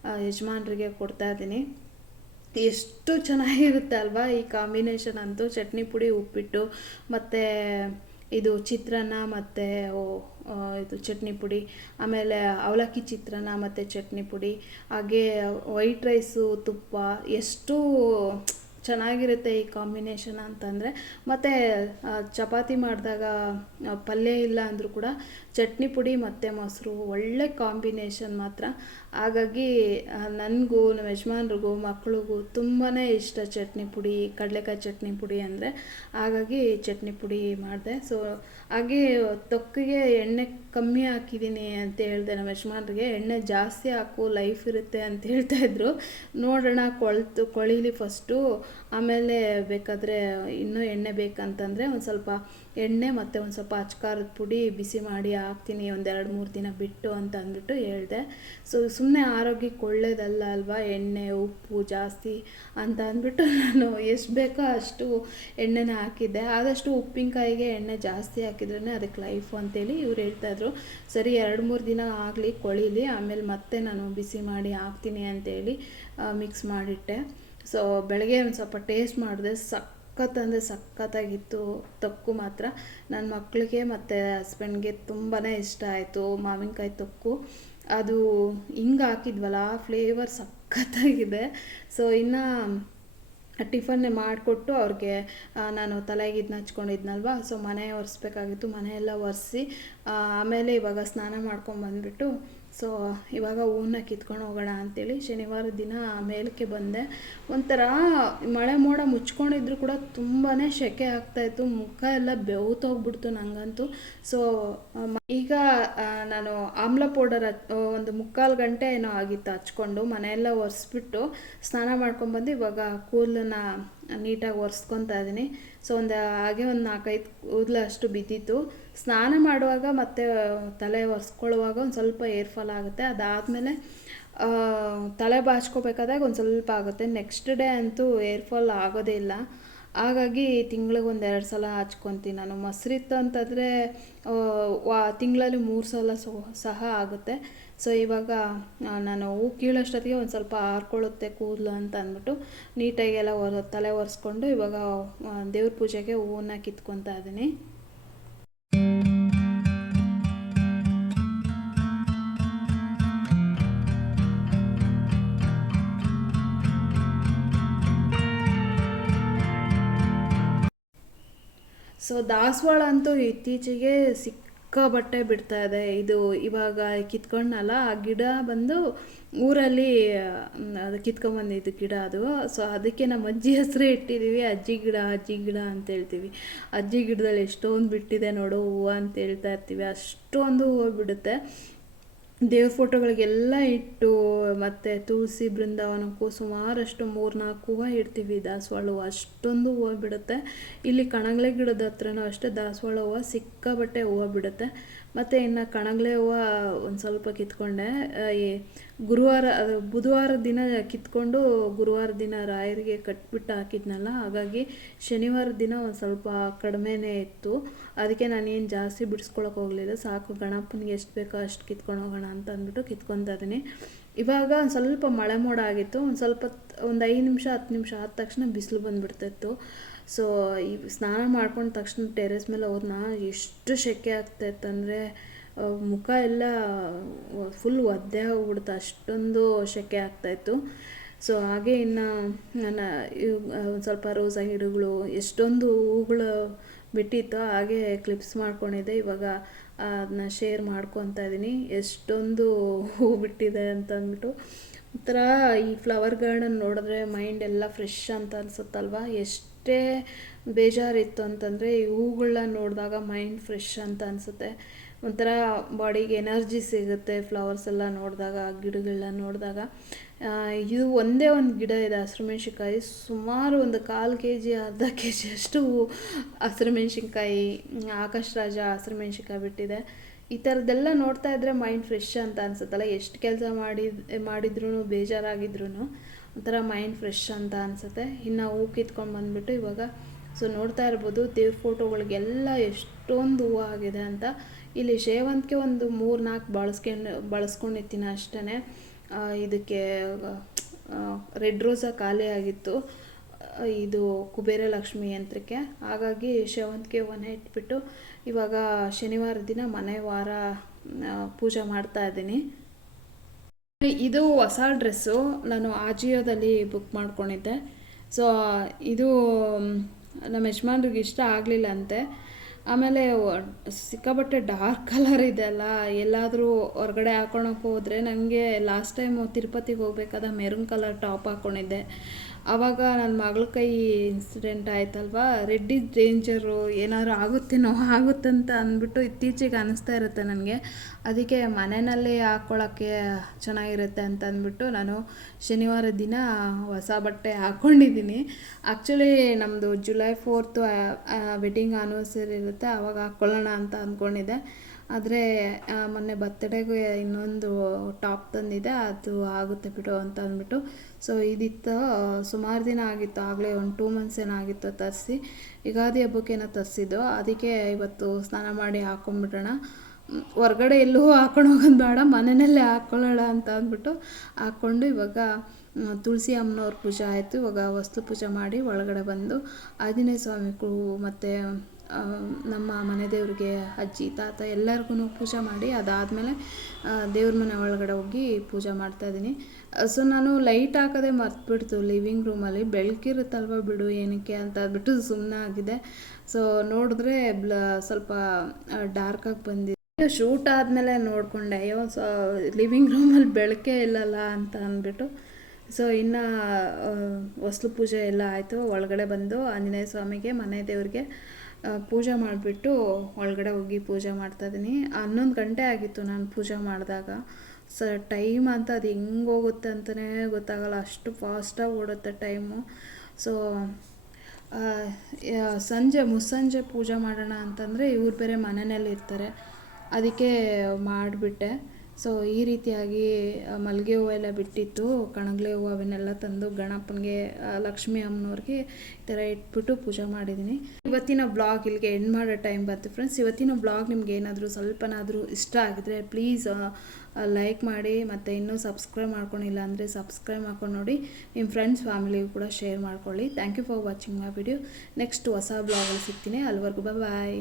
ಆ, ಯಜಮಾನ್ರಿಗೆ ಕೊಡ್ತಾ ಇದ್ದೀನಿ. ಎಷ್ಟು ಚೆನ್ನಾಗಿರುತ್ತೆ ಅಲ್ವಾ ಈ ಕಾಂಬಿನೇಷನ್ ಅಂತೂ? ಚಟ್ನಿ ಪುಡಿ, ಉಪ್ಪಿಟ್ಟು, ಮತ್ತು ಇದು ಚಿತ್ರಾನ್ನ, ಮತ್ತು ಇದು ಚಟ್ನಿ ಪುಡಿ, ಆಮೇಲೆ ಅವಲಕ್ಕಿ ಚಿತ್ರಾನ್ನ, ಮತ್ತು ಚಟ್ನಿ ಪುಡಿ, ಹಾಗೆ ವೈಟ್ ರೈಸು ತುಪ್ಪ, ಎಷ್ಟು ಚೆನ್ನಾಗಿರುತ್ತೆ ಈ ಕಾಂಬಿನೇಷನ್ ಅಂತಂದರೆ. ಮತ್ತು ಚಪಾತಿ ಮಾಡಿದಾಗ ಪಲ್ಯ ಇಲ್ಲ ಅಂದರೂ ಕೂಡ ಚಟ್ನಿ ಪುಡಿ ಮತ್ತು ಮೊಸರು ಒಳ್ಳೆ ಕಾಂಬಿನೇಷನ್ ಮಾತ್ರ. ಹಾಗಾಗಿ ನನಗೂ ನಮ್ಮ ಯಜಮಾನ್ರಿಗೂ, ಮಕ್ಳಿಗೂ ತುಂಬಾ ಇಷ್ಟ ಚಟ್ನಿ ಪುಡಿ, ಕಡಲೆಕಾಯಿ ಚಟ್ನಿ ಪುಡಿ ಅಂದರೆ. ಹಾಗಾಗಿ ಚಟ್ನಿ ಪುಡಿ ಮಾಡಿದೆ. ಸೊ ಹಾಗೆ ತೊಕ್ಕಿಗೆ ಎಣ್ಣೆ ಕಮ್ಮಿ ಹಾಕಿದ್ದೀನಿ ಅಂತ ಹೇಳಿದೆ ನಮ್ಮ ಯಜಮಾನ್ರಿಗೆ. ಎಣ್ಣೆ ಜಾಸ್ತಿ ಹಾಕು ಲೈಫ್ ಇರುತ್ತೆ ಅಂತ ಹೇಳ್ತಾಯಿದ್ರು ನೋಡೋಣ, ಕೊಳ್ತು, ಕೊಳೀಲಿ ಫಸ್ಟು ಆಮೇಲೆ ಬೇಕಾದರೆ ಇನ್ನೂ ಎಣ್ಣೆ ಬೇಕಂತಂದರೆ ಒಂದು ಸ್ವಲ್ಪ ಎಣ್ಣೆ ಮತ್ತು ಒಂದು ಸ್ವಲ್ಪ ಅಚ್ಕಾರದ ಪುಡಿ ಬಿಸಿ ಮಾಡಿ ಹಾಕ್ತೀನಿ ಒಂದೆರಡು ಮೂರು ದಿನ ಬಿಟ್ಟು ಅಂತ ಅಂದ್ಬಿಟ್ಟು ಹೇಳಿದೆ. ಸೊ ಸುಮ್ಮನೆ ಆರೋಗ್ಯಕ್ಕೆ ಒಳ್ಳೇದಲ್ಲ ಅಲ್ವಾ? ಎಣ್ಣೆ, ಉಪ್ಪು ಜಾಸ್ತಿ ಅಂತ ಅಂದ್ಬಿಟ್ಟು ನಾನು ಎಷ್ಟು ಬೇಕೋ ಅಷ್ಟು ಎಣ್ಣೆನ ಹಾಕಿದ್ದೆ. ಆದಷ್ಟು ಉಪ್ಪಿನಕಾಯಿಗೆ ಎಣ್ಣೆ ಜಾಸ್ತಿ ಹಾಕಿದ್ರೇ ಅದಕ್ಕೆ ಲೈಫ್ ಅಂತೇಳಿ ಇವ್ರು ಹೇಳ್ತಾಯಿದ್ರು ಸರಿ, ಎರಡು ಮೂರು ದಿನ ಆಗಲಿ, ಕೊಳೀಲಿ, ಆಮೇಲೆ ಮತ್ತೆ ನಾನು ಬಿಸಿ ಮಾಡಿ ಹಾಕ್ತೀನಿ ಅಂತೇಳಿ ಮಿಕ್ಸ್ ಮಾಡಿಟ್ಟೆ. ಸೊ ಬೆಳಗ್ಗೆ ಒಂದು ಸ್ವಲ್ಪ ಟೇಸ್ಟ್ ಮಾಡಿದೆ. ಸಕ್ ಸಖತ್ ಅಂದರೆ ಸಖತ್ತಾಗಿತ್ತು. ತೊಕ್ಕು ಮಾತ್ರ. ನನ್ನ ಮಕ್ಕಳಿಗೆ ಮತ್ತು ಹಸ್ಬೆಂಡ್ಗೆ ತುಂಬಾ ಇಷ್ಟ ಆಯಿತು. ಮಾವಿನಕಾಯಿ ತೊಕ್ಕು. ಅದು ಹಿಂಗೆ ಹಾಕಿದ್ವಲ್ಲ, ಆ ಫ್ಲೇವರ್ ಸಖತ್ತಾಗಿದೆ. ಸೊ ಇನ್ನು ಟಿಫನ್ನೇ ಮಾಡಿಕೊಟ್ಟು ಅವ್ರಿಗೆ ನಾನು ತಲೆಗೆ ಇದನ್ನ ಹಚ್ಕೊಂಡಿದ್ನಲ್ವ? ಸೊ ಮನೆ ಒರೆಸ್ಬೇಕಾಗಿತ್ತು. ಮನೆಯೆಲ್ಲ ಒರೆಸಿ ಆಮೇಲೆ ಇವಾಗ ಸ್ನಾನ ಮಾಡ್ಕೊಂಡು ಬಂದುಬಿಟ್ಟು ಸೊ, ಇವಾಗ ಹೂವನ್ನ ಕಿತ್ಕೊಂಡು ಹೋಗೋಣ ಅಂತೇಳಿ ಶನಿವಾರ ದಿನ ಮೇಲಕ್ಕೆ ಬಂದೆ. ಒಂಥರ ಮಳೆ ಮೋಡ ಮುಚ್ಕೊಂಡಿದ್ರು ಕೂಡ ತುಂಬಾ ಸೆಕೆ ಆಗ್ತಾಯಿತ್ತು ಮುಖ ಎಲ್ಲ ಬೆವ್ತೋಗ್ಬಿಡ್ತು ನನಗಂತೂ ಸೊ ಈಗ ನಾನು ಆಮ್ಲ ಪೌಡರ್ ಒಂದು ಮುಕ್ಕಾಲು ಗಂಟೆ ಏನೋ ಆಗಿತ್ತು ಹಚ್ಕೊಂಡು ಮನೆಯೆಲ್ಲ ಒರೆಸ್ಬಿಟ್ಟು ಸ್ನಾನ ಮಾಡ್ಕೊಂಡ್ಬಂದು ಇವಾಗ ಕೂದಲನ್ನ ನೀಟಾಗಿ ಒರೆಸ್ಕೊತಾ ಇದ್ದೀನಿ ಸೊ, ಒಂದು, ಹಾಗೆ ಒಂದು ನಾಲ್ಕೈದು ಕೂದಲು ಅಷ್ಟು ಬಿದ್ದಿತ್ತು. ಸ್ನಾನ ಮಾಡುವಾಗ ಮತ್ತು ತಲೆ ಒರೆಸ್ಕೊಳ್ಳುವಾಗ ಒಂದು ಸ್ವಲ್ಪ ಏರ್ಫಾಲ್ ಆಗುತ್ತೆ. ಅದಾದಮೇಲೆ ತಲೆ ಬಾಚ್ಕೋಬೇಕಾದಾಗ ಒಂದು ಸ್ವಲ್ಪ ಆಗುತ್ತೆ. ನೆಕ್ಸ್ಟ್ ಡೇ ಅಂತೂ ಏರ್ಫಾಲ್ ಆಗೋದೇ ಇಲ್ಲ. ಹಾಗಾಗಿ ತಿಂಗಳಿಗೆ ಒಂದು ಎರಡು ಸಲ ಹಚ್ಕೊತೀನಿ ನಾನು. ಮೊಸರಿತ್ತು ಅಂತಂದರೆ ವಾ, ತಿಂಗಳಲ್ಲಿ ಮೂರು ಸಲ ಸಹ ಆಗುತ್ತೆ. ಸೊ ಇವಾಗ ನಾನು ಹೂ ಕೀಳೋಷ್ಟೊತ್ತಿಗೆ ಒಂದು ಸ್ವಲ್ಪ ಆರ್ಕೊಳ್ಳುತ್ತೆ ಕೂದಲು ಅಂತ ಅಂದ್ಬಿಟ್ಟು ನೀಟಾಗಿ ಎಲ್ಲ ಒರ, ತಲೆ ಒರೆಸ್ಕೊಂಡು ಇವಾಗ ದೇವ್ರ ಪೂಜೆಗೆ ಹೂವನ್ನ ಕಿತ್ಕೊತಾ ಇದ್ದೀನಿ ಸೊ ದಾಸವಾಳ ಅಂತೂ ಇತ್ತೀಚೆಗೆ ಸಿಕ್ಕಾಬಟ್ಟೆ ಬಿಡ್ತಾ ಇದೆ. ಇದು ಇವಾಗ ಕಿತ್ಕೊಂಡಲ್ಲ, ಆ ಗಿಡ ಬಂದು ಊರಲ್ಲಿ ಅದು ಕಿತ್ಕೊಂಬಂದಿದ್ದು ಗಿಡ ಅದು. ಸೊ ಅದಕ್ಕೆ ನಮ್ಮ ಅಜ್ಜಿ ಹೆಸರೇ ಇಟ್ಟಿದ್ದೀವಿ ಅಜ್ಜಿ ಗಿಡ ಅಜ್ಜಿ ಗಿಡ ಅಂತ ಹೇಳ್ತೀವಿ. ಅಜ್ಜಿ ಗಿಡದಲ್ಲಿ ಎಷ್ಟೊಂದು ಬಿಟ್ಟಿದೆ ನೋಡು ಹೂವು ಅಂತ ಹೇಳ್ತಾ ಇರ್ತೀವಿ. ಅಷ್ಟೊಂದು ಹೂವು ಬಿಡುತ್ತೆ. ದೇವ್ರ ಫೋಟೋಗಳಿಗೆಲ್ಲ ಇಟ್ಟು ಮತ್ತು ತುಳಸಿ ಬೃಂದಾವನಕ್ಕೂ ಸುಮಾರಷ್ಟು ಮೂರು ನಾಲ್ಕು ಹೂವು ಇಡ್ತೀವಿ. ದಾಸವಾಳ ಹೂವು ಅಷ್ಟೊಂದು ಹೂವು ಬಿಡುತ್ತೆ. ಇಲ್ಲಿ ಕಣಗಳೆ ಗಿಡದ ಹತ್ರನೂ ಅಷ್ಟೇ ದಾಸವಾಳ ಹೂವು ಸಿಕ್ಕಾಬಟ್ಟೆ ಹೂವು ಬಿಡುತ್ತೆ. ಮತ್ತು ಇನ್ನು ಕಣಗಲೆ ಹೂವು ಒಂದು ಸ್ವಲ್ಪ ಕಿತ್ಕೊಂಡೆ. ಗುರುವಾರ ಬುಧವಾರ ದಿನ ಕಿತ್ಕೊಂಡು ಗುರುವಾರ ದಿನ ರಾಯರಿಗೆ ಕಟ್ಬಿಟ್ಟು ಹಾಕಿದ್ನಲ್ಲ, ಹಾಗಾಗಿ ಶನಿವಾರ ದಿನ ಒಂದು ಸ್ವಲ್ಪ ಕಡಿಮೆನೇ ಇತ್ತು. ಅದಕ್ಕೆ ನಾನೇನು ಜಾಸ್ತಿ ಬಿಡಿಸ್ಕೊಳಕ್ಕೆ ಹೋಗಲಿಲ್ಲ. ಸಾಕು ಗಣಪನಿಗೆ ಎಷ್ಟು ಬೇಕೋ ಅಷ್ಟು ಕಿತ್ಕೊಂಡು ಹೋಗೋಣ ಅಂತ ಅಂದ್ಬಿಟ್ಟು ಕಿತ್ಕೊತಾ ಇದ್ದೀನಿ. ಇವಾಗ ಒಂದು ಸ್ವಲ್ಪ ಮಳೆ ಮೋಡ ಆಗಿತ್ತು. ಒಂದು ಸ್ವಲ್ಪ ಒಂದು ಐದು ನಿಮಿಷ, ಹತ್ತು ನಿಮಿಷ ಆದ ತಕ್ಷಣ ಬಿಸಿಲು ಬಂದುಬಿಡ್ತಾಯಿತ್ತು ಸೊ ಈ ಸ್ನಾನ ಮಾಡ್ಕೊಂಡ ತಕ್ಷಣ ಟೆರೆಸ್ ಮೇಲೆ ಹೋದ್ನ ಎಷ್ಟು ಸೆಕೆ ಆಗ್ತಾಯಿತ್ತಂದರೆ ಮುಖ ಎಲ್ಲ ಫುಲ್ ಒದ್ದೆ ಹೋಗ್ಬಿಡ್ತು ಅಷ್ಟೊಂದು ಸೆಕೆ ಆಗ್ತಾಯಿತ್ತು ಸೊ ಹಾಗೆ ಇನ್ನು ನನ್ನ ಒಂದು ಸ್ವಲ್ಪ ರೋಸಾ ಗಿಡಗಳು, ಎಷ್ಟೊಂದು ಹೂಗಳು ಬಿಟ್ಟಿತ್ತು ಹಾಗೆ ಕ್ಲಿಪ್ಸ್ ಮಾಡ್ಕೊಂಡಿದ್ದೆ. ಇವಾಗ ಅದನ್ನ ಶೇರ್ ಮಾಡ್ಕೊತಾ ಇದ್ದೀನಿ ಎಷ್ಟೊಂದು ಹೂ ಬಿಟ್ಟಿದೆ ಅಂತ ಅಂದ್ಬಿಟ್ಟು. ಒಂಥರ ಈ ಫ್ಲವರ್ ಗಾರ್ಡನ್ ನೋಡಿದ್ರೆ ಮೈಂಡ್ ಎಲ್ಲ ಫ್ರೆಶ್ ಅಂತ ಅನ್ಸುತ್ತಲ್ವಾ? ಎಷ್ಟೇ ಬೇಜಾರಿತ್ತು ಅಂತಂದರೆ ಈ ಹೂಗಳನ್ನ ನೋಡಿದಾಗ ಮೈಂಡ್ ಫ್ರೆಶ್ ಅಂತ ಅನಿಸುತ್ತೆ. ಒಂಥರ ಬಾಡಿಗೆ ಎನರ್ಜಿ ಸಿಗುತ್ತೆ ಫ್ಲವರ್ಸ್ ಎಲ್ಲ ನೋಡಿದಾಗ ಗಿಡಗಳನ್ನ ನೋಡಿದಾಗ. ಇದು ಒಂದೇ ಒಂದು ಗಿಡ ಇದೆ ಹಸಿರು ಮೆಣಸಿನ್ಕಾಯಿ ಸುಮಾರು ಒಂದು ಕಾಲು ಕೆ ಜಿ ಅರ್ಧ ಕೆ ಜಿ ಅಷ್ಟು ಹಸಿರು ಮೆಣಸಿನ್ಕಾಯಿ ಆಕಾಶ ರಾಜ ಹಸಿರು ಮೆಣಸಿನ್ಕಾಯಿ ಬಿಟ್ಟಿದೆ. ಈ ಥರದ್ದೆಲ್ಲ ನೋಡ್ತಾ ಇದ್ದರೆ ಮೈಂಡ್ ಫ್ರೆಶ್ ಅಂತ ಅನ್ಸುತ್ತಲ್ಲ. ಎಷ್ಟು ಕೆಲಸ ಮಾಡಿ ಮಾಡಿದ್ರು ಬೇಜಾರಾಗಿದ್ರು ಒಂಥರ ಮೈಂಡ್ ಫ್ರೆಶ್ ಅಂತ ಅನಿಸುತ್ತೆ. ಇನ್ನು ಹೂ ಕಿತ್ಕೊಂಡು ಬಂದುಬಿಟ್ಟು ಇವಾಗ ಸೊ ನೋಡ್ತಾ ಇರ್ಬೋದು, ದೇವ್ರ ಫೋಟೋಗಳಿಗೆಲ್ಲ ಎಷ್ಟೊಂದು ಹೂವು ಆಗಿದೆ ಅಂತ. ಇಲ್ಲಿ ಸೇವಂತಿಗೆ ಒಂದು ಮೂರು ನಾಲ್ಕು ಬಳಸ್ಕೊಂಡು, ಬಳಸ್ಕೊಂಡಿರ್ತೀನಿ ಅಷ್ಟೇ ಇದಕ್ಕೆ ರೆಡ್ ರೋಸ ಖಾಲಿ ಆಗಿತ್ತು. ಇದು ಕುಬೇರ ಲಕ್ಷ್ಮಿ ಯಂತ್ರಕ್ಕೆ. ಹಾಗಾಗಿ ಸೇವಂತಿಗೆ ಒಂದೇ ಇಟ್ಬಿಟ್ಟು ಇವಾಗ ಶನಿವಾರ ದಿನ ಮನೆ ವಾರ ಪೂಜೆ ಮಾಡ್ತಾ ಇದ್ದೀನಿ. ಇದು ಹೊಸ ಡ್ರೆಸ್ಸು. ನಾನು ಆಜಿಯೋದಲ್ಲಿ ಬುಕ್ ಮಾಡ್ಕೊಂಡಿದ್ದೆ. ಸೊ ಇದು ನಮ್ಮ ಯಜಮಾನ್ರಿಗೆ ಇಷ್ಟ ಆಗಲಿಲ್ಲ ಅಂತೆ. ಆಮೇಲೆ ಸಿಕ್ಕಾಪಟ್ಟೆ ಡಾರ್ಕ್ ಕಲರ್ ಇದೆ ಅಲ್ಲ, ಎಲ್ಲಾದರೂ ಹೊರಗಡೆ ಹಾಕೊಳಕ್ಕೆ ಹೋದರೆ ನನಗೆ ಲಾಸ್ಟ್ ಟೈಮು ತಿರುಪತಿಗೆ ಹೋಗ್ಬೇಕಾದ ಮೆರೂನ್ ಕಲರ್ ಟಾಪ್ ಹಾಕ್ಕೊಂಡಿದ್ದೆ ಆವಾಗ ನನ್ನ ಮಗಳ ಕೈ ಇನ್ಸಿಡೆಂಟ್ ಆಯ್ತಲ್ವಾ? ರೆಡ್ ಇಸ್ ಡೇಂಜರು ಏನಾದ್ರು ಆಗುತ್ತೇನೋ ಆಗುತ್ತಂತ ಅಂದ್ಬಿಟ್ಟು ಇತ್ತೀಚೆಗೆ ಅನಿಸ್ತಾ ಇರುತ್ತೆ ನನಗೆ. ಅದಕ್ಕೆ ಮನೆಯಲ್ಲೇ ಹಾಕ್ಕೊಳ್ಳೋಕ್ಕೆ ಚೆನ್ನಾಗಿರುತ್ತೆ ಅಂತ ಅಂದ್ಬಿಟ್ಟು ನಾನು ಶನಿವಾರ ದಿನ ಹೊಸ ಬಟ್ಟೆ ಹಾಕ್ಕೊಂಡಿದ್ದೀನಿ ಆ್ಯಕ್ಚುಲಿ ನಮ್ಮದು ಜುಲೈ ಫೋರ್ತು ವೆಡ್ಡಿಂಗ್ ಆನಿವರ್ಸರಿ ಇರುತ್ತೆ ಆವಾಗ ಹಾಕ್ಕೊಳ್ಳೋಣ ಅಂತ ಅಂದ್ಕೊಂಡಿದ್ದೆ. ಆದರೆ ಮೊನ್ನೆ ಬರ್ತಡೇಗೆ ಇನ್ನೊಂದು ಟಾಪ್ ತಂದಿದೆ, ಅದು ಆಗುತ್ತೆ ಬಿಡು ಅಂತ ಅಂದ್ಬಿಟ್ಟು ಸೊ ಇದಿತ್ತು ಸುಮಾರು ದಿನ ಆಗಿತ್ತು ಆಗಲೇ ಒಂದು ಟೂ ಮಂತ್ಸ್ ಏನಾಗಿತ್ತು ತರಿಸಿ ಯುಗಾದಿ ಹಬ್ಬಕ್ಕೇನೋ ತರಿಸಿದ್ದು ಅದಕ್ಕೆ ಇವತ್ತು ಸ್ನಾನ ಮಾಡಿ ಹಾಕ್ಕೊಂಬಿಡೋಣ ಮ್, ಹೊರ್ಗಡೆ ಎಲ್ಲೂ ಹಾಕೊಂಡು ಹೋಗೋದು ಬೇಡ ಮನೆಯಲ್ಲೇ ಹಾಕ್ಕೊಳ್ಳೋಣ ಅಂತ ಅಂದ್ಬಿಟ್ಟು ಹಾಕ್ಕೊಂಡು ಇವಾಗ ತುಳಸಿ ಅಮ್ಮನವ್ರ ಪೂಜೆ ಆಯಿತು ಇವಾಗ ವಸ್ತು ಪೂಜೆ ಮಾಡಿ ಒಳಗಡೆ ಬಂದು ಆಂಜನೇಯ ಸ್ವಾಮಿ ಮತ್ತು ನಮ್ಮ ಮನೆ ದೇವರಿಗೆ, ಅಜ್ಜಿ, ತಾತ ಎಲ್ಲರಿಗೂ ಪೂಜೆ ಮಾಡಿ, ಅದಾದಮೇಲೆ ದೇವ್ರ ಮನೆ ಒಳಗಡೆ ಹೋಗಿ ಪೂಜೆ ಮಾಡ್ತಾಯಿದ್ದೀನಿ ಸೊ ನಾನು ಲೈಟ್ ಹಾಕೋದೇ ಮರ್ತುಬಿಡ್ತು ಲಿವಿಂಗ್ ರೂಮಲ್ಲಿ. ಬೆಳಕಿರುತ್ತಲ್ವ ಬಿಡು, ಏನಕ್ಕೆ ಅಂತ ಅಂದ್ಬಿಟ್ಟು ಸುಮ್ಮನೆ ಆಗಿದೆ. ಸೊ ನೋಡಿದ್ರೆ ಬ್ಲ, ಸ್ವಲ್ಪ ಡಾರ್ಕಾಗಿ ಬಂದಿದೆ. ಶೂಟ್ ಆದಮೇಲೆ ನೋಡಿಕೊಂಡೆ, ಅಯ್ಯೋ, ಸೊ, ಲಿವಿಂಗ್ ರೂಮಲ್ಲಿ ಬೆಳಕೇ ಇಲ್ಲಲ್ಲ ಅಂತ ಅಂದ್ಬಿಟ್ಟು. ಸೊ ಇನ್ನು ಹೊಸ್ಲು ಪೂಜೆ ಎಲ್ಲ ಆಯಿತು. ಒಳಗಡೆ ಬಂದು ಆಂಜನೇಯ ಸ್ವಾಮಿಗೆ, ಮನೆ ದೇವ್ರಿಗೆ ಪೂಜೆ ಮಾಡಿಬಿಟ್ಟು ಒಳಗಡೆ ಹೋಗಿ ಪೂಜೆ ಮಾಡ್ತಾಯಿದ್ದೀನಿ ಹನ್ನೊಂದು ಗಂಟೆ ಆಗಿತ್ತು ನಾನು ಪೂಜೆ ಮಾಡಿದಾಗ. ಸ ಟೈಮ್ ಅಂತ ಅದು ಹೆಂಗೆ ಹೋಗುತ್ತೆ ಅಂತಲೇ ಗೊತ್ತಾಗಲ್ಲ. ಅಷ್ಟು ಫಾಸ್ಟಾಗಿ ಓಡುತ್ತೆ ಟೈಮು ಸೊ ಸಂಜೆ, ಮುಸ್ಸಂಜೆ ಪೂಜೆ ಮಾಡೋಣ ಅಂತಂದರೆ ಇವ್ರು ಬೇರೆ ಮನೆಯಲ್ಲಿ ಇರ್ತಾರೆ. ಅದಕ್ಕೆ ಮಾಡಿಬಿಟ್ಟೆ. ಸೊ ಈ ರೀತಿಯಾಗಿ ಮಲ್ಲಿಗೆ ಹೂವು ಎಲ್ಲ ಬಿಟ್ಟಿತ್ತು. ಕಣಗ್ಲೆ ಹೂವು ಅವನ್ನೆಲ್ಲ ತಂದು ಗಣಪನಿಗೆ ಲಕ್ಷ್ಮೀ ಅಮ್ಮನವ್ರಿಗೆ ಈ ಥರ ಇಟ್ಬಿಟ್ಟು ಪೂಜೆ ಮಾಡಿದ್ದೀನಿ. ಇವತ್ತಿನ ಬ್ಲಾಗ್ ಇಲ್ಲಿಗೆ ಎಂಡ್ ಮಾಡೋ ಟೈಮ್ ಬಂತು ಫ್ರೆಂಡ್ಸ್ ಇವತ್ತಿನ ಬ್ಲಾಗ್ ನಿಮ್ಗೆ ಏನಾದರೂ ಸ್ವಲ್ಪನಾದರೂ ಇಷ್ಟ ಆಗಿದ್ರೆ ಪ್ಲೀಸ್ ಲೈಕ್ ಮಾಡಿ ಮತ್ತು ಇನ್ನೂ ಸಬ್ಸ್ಕ್ರೈಬ್ ಮಾಡ್ಕೊಂಡಿಲ್ಲ ಅಂದರೆ ಸಬ್ಸ್ಕ್ರೈಬ್ ಮಾಡ್ಕೊಂಡು ನೋಡಿ. ನಿಮ್ಮ ಫ್ರೆಂಡ್ಸ್ ಫ್ಯಾಮಿಲಿಗೂ ಕೂಡ ಶೇರ್ ಮಾಡ್ಕೊಳ್ಳಿ. Thank you for watching my video next ಹೊಸ ಬ್ಲಾಗಲ್ಲಿ ಸಿಗ್ತೀನಿ. ಅಲ್ಲಿವರೆಗೂ ಬಾಯ್